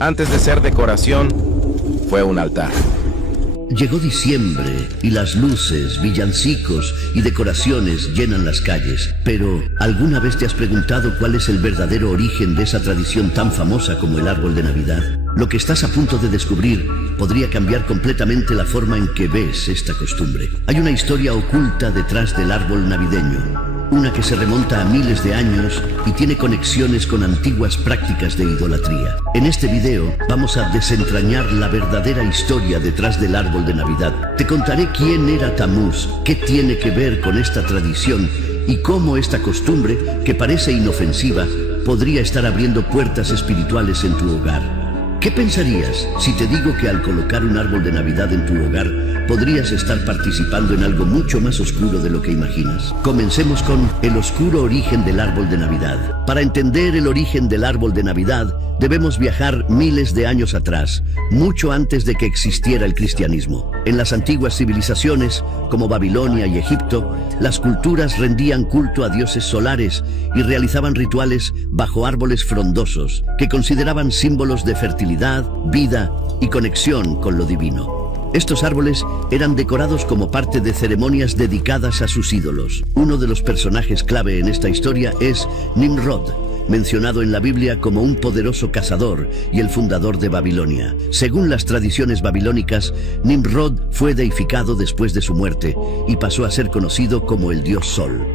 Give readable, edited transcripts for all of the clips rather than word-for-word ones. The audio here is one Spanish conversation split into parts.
Antes de ser decoración, fue un altar. Llegó diciembre y las luces, villancicos y decoraciones llenan las calles. Pero, ¿alguna vez te has preguntado cuál es el verdadero origen de esa tradición tan famosa como el árbol de Navidad? Lo que estás a punto de descubrir podría cambiar completamente la forma en que ves esta costumbre. Hay una historia oculta detrás del árbol navideño. Una que se remonta a miles de años y tiene conexiones con antiguas prácticas de idolatría. En este video vamos a desentrañar la verdadera historia detrás del árbol de Navidad. Te contaré quién era Tamuz, qué tiene que ver con esta tradición y cómo esta costumbre, que parece inofensiva, podría estar abriendo puertas espirituales en tu hogar. ¿Qué pensarías si te digo que al colocar un árbol de Navidad en tu hogar, podrías estar participando en algo mucho más oscuro de lo que imaginas? Comencemos con el oscuro origen del árbol de Navidad. Para entender el origen del árbol de Navidad, debemos viajar miles de años atrás, mucho antes de que existiera el cristianismo. En las antiguas civilizaciones, como Babilonia y Egipto, las culturas rendían culto a dioses solares y realizaban rituales bajo árboles frondosos, que consideraban símbolos de fertilidad, vida y conexión con lo divino. Estos árboles eran decorados como parte de ceremonias dedicadas a sus ídolos. Uno de los personajes clave en esta historia es Nimrod, mencionado en la Biblia como un poderoso cazador y el fundador de Babilonia. Según las tradiciones babilónicas, Nimrod fue deificado después de su muerte y pasó a ser conocido como el dios Sol.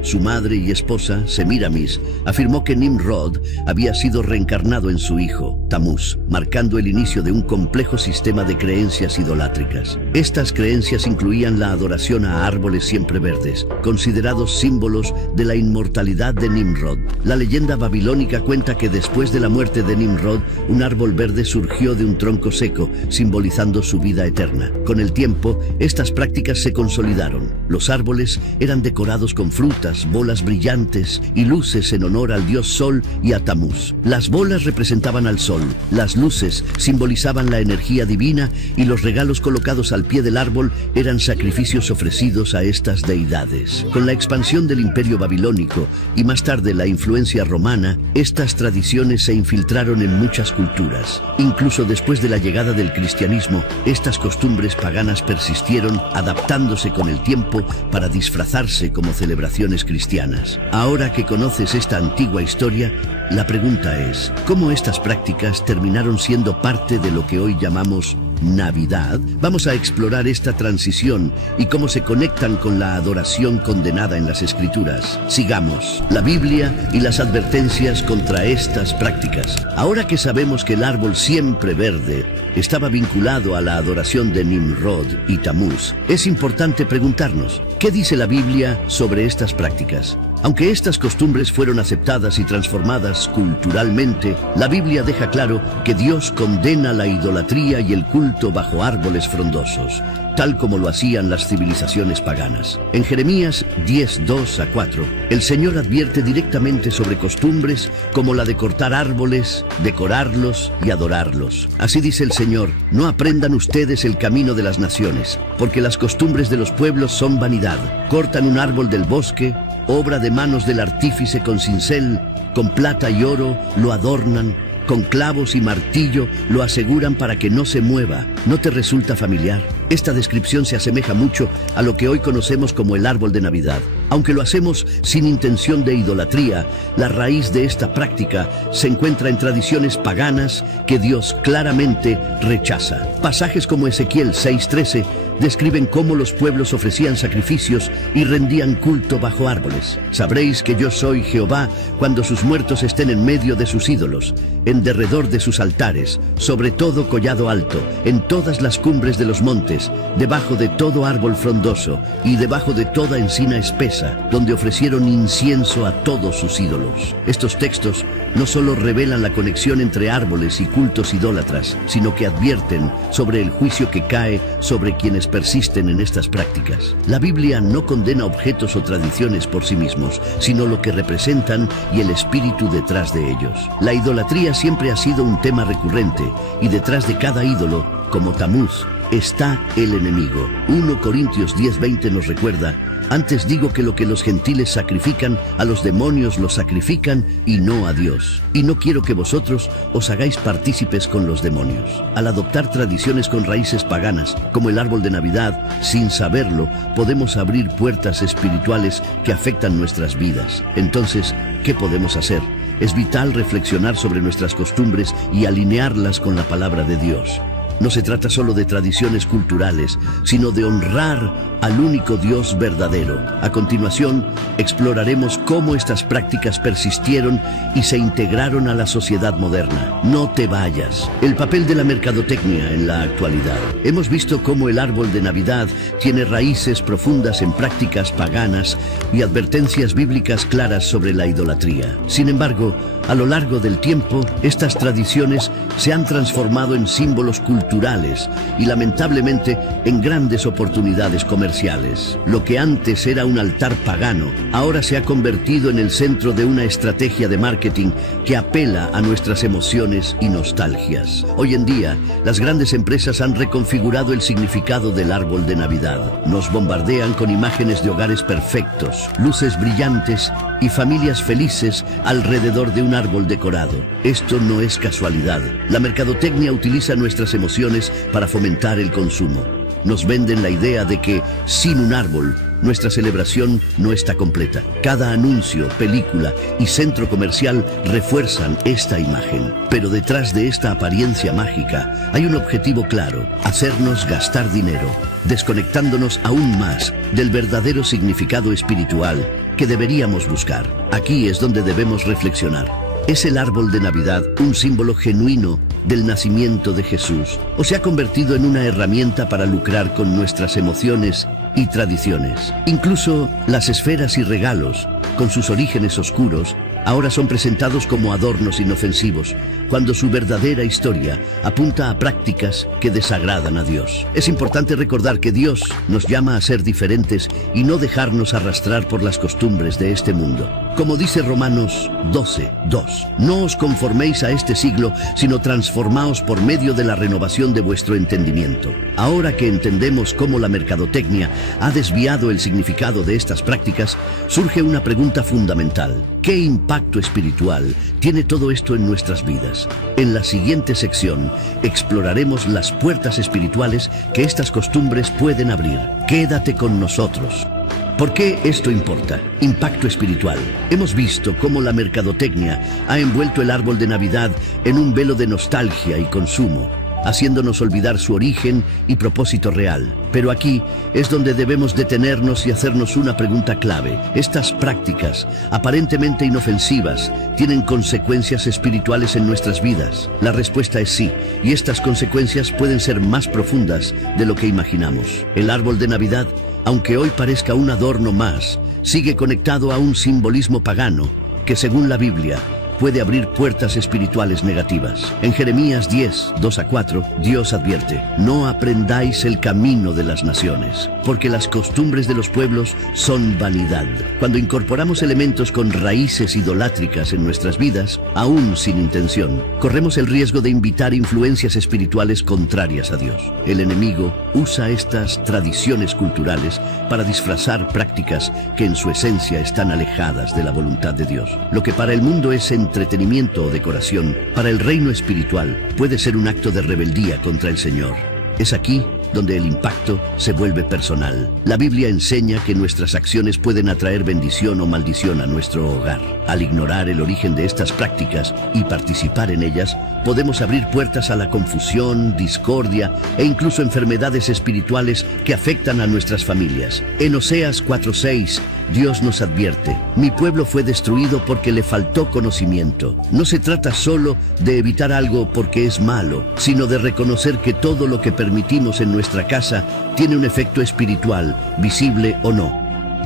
Su madre y esposa, Semiramis, afirmó que Nimrod había sido reencarnado en su hijo, Tamuz, marcando el inicio de un complejo sistema de creencias idolátricas. Estas creencias incluían la adoración a árboles siempre verdes, considerados símbolos de la inmortalidad de Nimrod. La leyenda babilónica cuenta que después de la muerte de Nimrod, un árbol verde surgió de un tronco seco, simbolizando su vida eterna. Con el tiempo, estas prácticas se consolidaron. Los árboles eran decorados con frutas, bolas brillantes y luces en honor al dios Sol y a Tamuz. Las bolas representaban al Sol, las luces simbolizaban la energía divina y los regalos colocados al pie del árbol eran sacrificios ofrecidos a estas deidades. Con la expansión del Imperio Babilónico y más tarde la influencia romana, estas tradiciones se infiltraron en muchas culturas. Incluso después de la llegada del cristianismo, estas costumbres paganas persistieron, adaptándose con el tiempo para disfrazarse como celebraciones cristianas. Ahora que conoces esta antigua historia, la pregunta es, ¿cómo estas prácticas terminaron siendo parte de lo que hoy llamamos Navidad? Vamos a explorar esta transición y cómo se conectan con la adoración condenada en las Escrituras. Sigamos la Biblia y las advertencias contra estas prácticas. Ahora que sabemos que el árbol siempre verde estaba vinculado a la adoración de Nimrod y Tamuz, es importante preguntarnos, ¿qué dice la Biblia sobre estas prácticas? Aunque estas costumbres fueron aceptadas y transformadas culturalmente, la Biblia deja claro que Dios condena la idolatría y el culto bajo árboles frondosos, tal como lo hacían las civilizaciones paganas. En Jeremías 10:2-4, el Señor advierte directamente sobre costumbres como la de cortar árboles, decorarlos y adorarlos. Así dice el Señor: no aprendan ustedes el camino de las naciones, porque las costumbres de los pueblos son vanidad. Cortan un árbol del bosque, obra de manos del artífice con cincel, con plata y oro lo adornan, con clavos y martillo lo aseguran para que no se mueva. ¿No te resulta familiar? Esta descripción se asemeja mucho a lo que hoy conocemos como el árbol de Navidad. Aunque lo hacemos sin intención de idolatría, la raíz de esta práctica se encuentra en tradiciones paganas que Dios claramente rechaza. Pasajes como Ezequiel 6:13 describen cómo los pueblos ofrecían sacrificios y rendían culto bajo árboles. Sabréis que yo soy Jehová cuando sus muertos estén en medio de sus ídolos, en derredor de sus altares, sobre todo collado alto, en todas las cumbres de los montes, debajo de todo árbol frondoso y debajo de toda encina espesa, donde ofrecieron incienso a todos sus ídolos. Estos textos no solo revelan la conexión entre árboles y cultos idólatras, sino que advierten sobre el juicio que cae sobre quienes persisten en estas prácticas. La Biblia no condena objetos o tradiciones por sí mismos, sino lo que representan y el espíritu detrás de ellos. La idolatría siempre ha sido un tema recurrente, y detrás de cada ídolo, como Tamuz, está el enemigo. 1 Corintios 10:20 nos recuerda Antes digo que lo que los gentiles sacrifican, a los demonios lo sacrifican y no a Dios. Y no quiero que vosotros os hagáis partícipes con los demonios. Al adoptar tradiciones con raíces paganas, como el árbol de Navidad, sin saberlo, podemos abrir puertas espirituales que afectan nuestras vidas. Entonces, ¿qué podemos hacer? Es vital reflexionar sobre nuestras costumbres y alinearlas con la palabra de Dios. No se trata solo de tradiciones culturales, sino de honrar al único Dios verdadero. A continuación, exploraremos cómo estas prácticas persistieron y se integraron a la sociedad moderna. No te vayas. El papel de la mercadotecnia en la actualidad. Hemos visto cómo el árbol de Navidad tiene raíces profundas en prácticas paganas y advertencias bíblicas claras sobre la idolatría. Sin embargo, a lo largo del tiempo, estas tradiciones se han transformado en símbolos culturales y lamentablemente en grandes oportunidades comerciales. Lo que antes era un altar pagano, ahora se ha convertido en el centro de una estrategia de marketing que apela a nuestras emociones y nostalgias. Hoy en día, las grandes empresas han reconfigurado el significado del árbol de Navidad. Nos bombardean con imágenes de hogares perfectos, luces brillantes y familias felices alrededor de un árbol decorado. Esto no es casualidad. La mercadotecnia utiliza nuestras emociones para fomentar el consumo. Nos venden la idea de que, sin un árbol, nuestra celebración no está completa. Cada anuncio, película y centro comercial refuerzan esta imagen. Pero detrás de esta apariencia mágica hay un objetivo claro: hacernos gastar dinero, desconectándonos aún más del verdadero significado espiritual que deberíamos buscar. Aquí es donde debemos reflexionar. ¿Es el árbol de Navidad un símbolo genuino del nacimiento de Jesús, o se ha convertido en una herramienta para lucrar con nuestras emociones y tradiciones? Incluso las esferas y regalos, con sus orígenes oscuros, ahora son presentados como adornos inofensivos, cuando su verdadera historia apunta a prácticas que desagradan a Dios. Es importante recordar que Dios nos llama a ser diferentes y no dejarnos arrastrar por las costumbres de este mundo. Como dice Romanos 12:2, no os conforméis a este siglo, sino transformaos por medio de la renovación de vuestro entendimiento. Ahora que entendemos cómo la mercadotecnia ha desviado el significado de estas prácticas, surge una pregunta fundamental: ¿qué impacto espiritual tiene todo esto en nuestras vidas? En la siguiente sección exploraremos las puertas espirituales que estas costumbres pueden abrir. Quédate con nosotros. ¿Por qué esto importa? Impacto espiritual. Hemos visto cómo la mercadotecnia ha envuelto el árbol de Navidad en un velo de nostalgia y consumo, haciéndonos olvidar su origen y propósito real. Pero aquí es donde debemos detenernos y hacernos una pregunta clave. ¿Estas prácticas, aparentemente inofensivas, tienen consecuencias espirituales en nuestras vidas? La respuesta es sí, y estas consecuencias pueden ser más profundas de lo que imaginamos. El árbol de Navidad, aunque hoy parezca un adorno más, sigue conectado a un simbolismo pagano que, según la Biblia, puede abrir puertas espirituales negativas. En Jeremías 10:2-4, Dios advierte: no aprendáis el camino de las naciones, porque las costumbres de los pueblos son vanidad. Cuando incorporamos elementos con raíces idolátricas en nuestras vidas, aún sin intención, corremos el riesgo de invitar influencias espirituales contrarias a Dios. El enemigo usa estas tradiciones culturales para disfrazar prácticas que en su esencia están alejadas de la voluntad de Dios. Lo que para el mundo es entretenimiento o decoración, para el reino espiritual puede ser un acto de rebeldía contra el Señor. Es aquí donde el impacto se vuelve personal. La Biblia enseña que nuestras acciones pueden atraer bendición o maldición a nuestro hogar. Al ignorar el origen de estas prácticas y participar en ellas, podemos abrir puertas a la confusión, discordia e incluso enfermedades espirituales que afectan a nuestras familias. En Oseas 4:6, Dios nos advierte: mi pueblo fue destruido porque le faltó conocimiento. No se trata solo de evitar algo porque es malo, sino de reconocer que todo lo que permitimos en nuestra casa tiene un efecto espiritual, visible o no.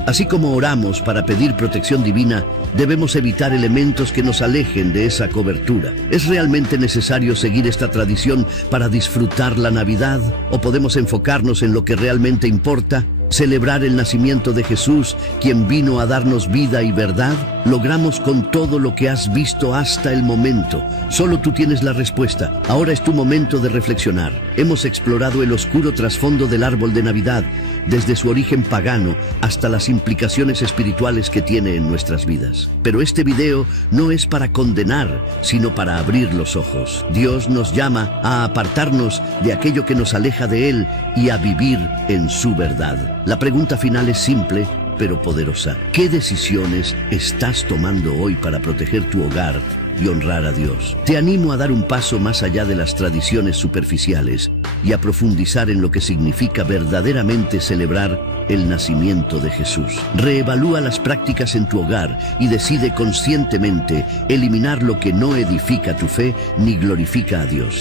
Así como oramos para pedir protección divina, debemos evitar elementos que nos alejen de esa cobertura. ¿Es realmente necesario seguir esta tradición para disfrutar la Navidad? ¿O podemos enfocarnos en lo que realmente importa? ¿Celebrar el nacimiento de Jesús, quien vino a darnos vida y verdad? Logramos con todo lo que has visto hasta el momento. Solo tú tienes la respuesta. Ahora es tu momento de reflexionar. Hemos explorado el oscuro trasfondo del árbol de Navidad, desde su origen pagano hasta las implicaciones espirituales que tiene en nuestras vidas. Pero este video no es para condenar, sino para abrir los ojos. Dios nos llama a apartarnos de aquello que nos aleja de Él y a vivir en su verdad. La pregunta final es simple, pero poderosa. ¿Qué decisiones estás tomando hoy para proteger tu hogar y honrar a Dios? Te animo a dar un paso más allá de las tradiciones superficiales y a profundizar en lo que significa verdaderamente celebrar el nacimiento de Jesús. Reevalúa las prácticas en tu hogar y decide conscientemente eliminar lo que no edifica tu fe ni glorifica a Dios.